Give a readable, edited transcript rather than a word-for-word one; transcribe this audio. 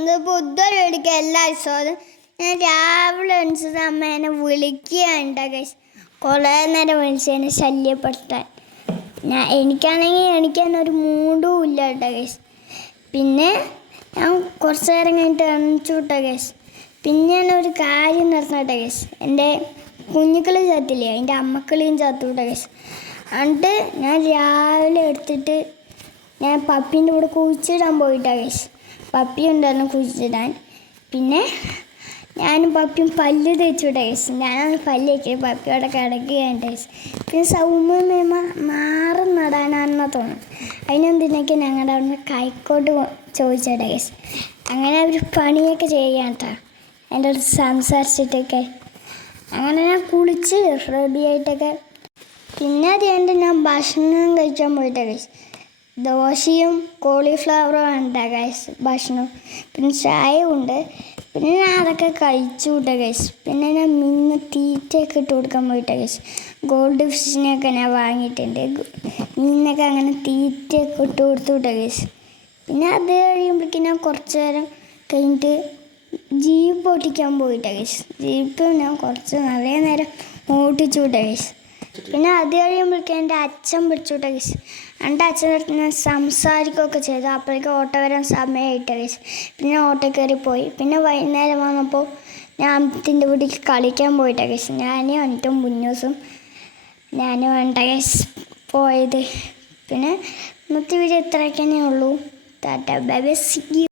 ഇത് ബുദ്ധൻ എടുക്കുക എല്ലാ ദിവസവും ഞാൻ രാവിലെ എണിച്ചത് അമ്മ എന്നെ വിളിക്കുകയുണ്ട് ഗൈസ്. കുറേ നേരം വിളിച്ചതിനെ ശല്യപ്പെടുത്താൻ. എനിക്കാണെങ്കിൽ എണിക്കാനൊരു മൂഡും ഇല്ല കേട്ടോ ഗൈസ്. പിന്നെ ഞാൻ കുറച്ച് നേരം കഴിഞ്ഞിട്ട് എണിച്ചു വിട്ടോ ഗൈസ്. പിന്നെ ഞാനൊരു കാര്യം നടന്നോട്ടെ ഗൈസ്. എൻ്റെ കുഞ്ഞുക്കളി ചത്തില്ലേ, അതിൻ്റെ അമ്മക്കളിയും ചത്തു വിട്ടോ ഗൈസ്. എന്നിട്ട് ഞാൻ രാവിലെ എടുത്തിട്ട് ഞാൻ പപ്പീൻ്റെ കൂടെ കുഴിച്ചിടാൻ പോയിട്ടാ ഗൈസ്. പപ്പി ഉണ്ടായിരുന്നു കുഴിച്ചിടാൻ. പിന്നെ ഞാനും പപ്പിയും പല്ല് തേച്ചു വിട്ടാ ഗൈസ്. ഞാനാണ് പല്ല് തേക്കുക, പപ്പിയോടെ കിടക്കുകയാണ് ഗൈസ്. പിന്നെ സൗമ്യമേമ മാറി നടാനാണെന്ന് തോന്നുന്നു. അതിനെന്തിനൊക്കെ ഞങ്ങളുടെ അവിടെ കൈക്കോട്ട് ചോദിച്ചേട്ടാ ഗൈസ്. അങ്ങനെ അവർ പണിയൊക്കെ ചെയ്യാൻ കേട്ടോ എൻ്റെ അടുത്ത് സംസാരിച്ചിട്ടൊക്കെ. അങ്ങനെ ഞാൻ കുളിച്ച് റെഡിയായിട്ടൊക്കെ പിന്നെ അത് കഴിഞ്ഞിട്ട് ഞാൻ ഭക്ഷണം കഴിക്കാൻ പോയിട്ടാ ഗൈസ്. ദോശയും കോളിഫ്ലവറും ഉണ്ടാ ഗൈസ് ഭക്ഷണം. പിന്നെ ചായ ഉണ്ട്. പിന്നെ ഞാൻ അതൊക്കെ കഴിച്ചു വിട്ടാ ഗൈസ്. പിന്നെ ഞാൻ മീനിന് തീറ്റയൊക്കെ ഇട്ട് കൊടുക്കാൻ പോയിട്ടാ ഗൈസ്. ഗോൾഡ് ഫിഷിനെയൊക്കെ ഞാൻ വാങ്ങിയിട്ടുണ്ട്. മീനിനൊക്കെ അങ്ങനെ തീറ്റയൊക്കെ ഇട്ട് കൊടുത്തു വിട്ടാ ഗൈസ്. പിന്നെ അത് കഴിയുമ്പോഴേക്കും ഞാൻ കുറച്ച് നേരം കഴിഞ്ഞിട്ട് ജീപ്പ് ഓടിക്കാൻ പോയിട്ടാ ഗൈസ്. ജീപ്പ് ഞാൻ കുറച്ച് നല്ല നേരം ഓടിച്ചു വിട്ടാ ഗൈസ്. പിന്നെ അത് കഴിയുമ്പോഴേക്കും എൻ്റെ അച്ഛൻ പിടിച്ചു വിട്ടാ ഗൈസ്. എൻ്റെ അച്ഛൻ ഞാൻ സംസാരിക്കുകയൊക്കെ ചെയ്തു. അപ്പോഴേക്കും ഓട്ടോ വരാൻ സമയമായിട്ടാ ഗൈസ്. പിന്നെ ഓട്ടോ കയറി പോയി. പിന്നെ വൈകുന്നേരം വന്നപ്പോൾ ഞാൻ അമ്മത്തിൻ്റെ വീട്ടിൽ കളിക്കാൻ പോയിട്ടാ ഗൈസ്. ഞാനും അനിട്ടും മുന്നൂസും ഞാനും വേണ്ട ഗൈസ് പോയത്. പിന്നെ ഇന്നത്തെ വീഡിയോ ഇത്രയൊക്കെ ഉള്ളൂ. Tata bye bye, see U.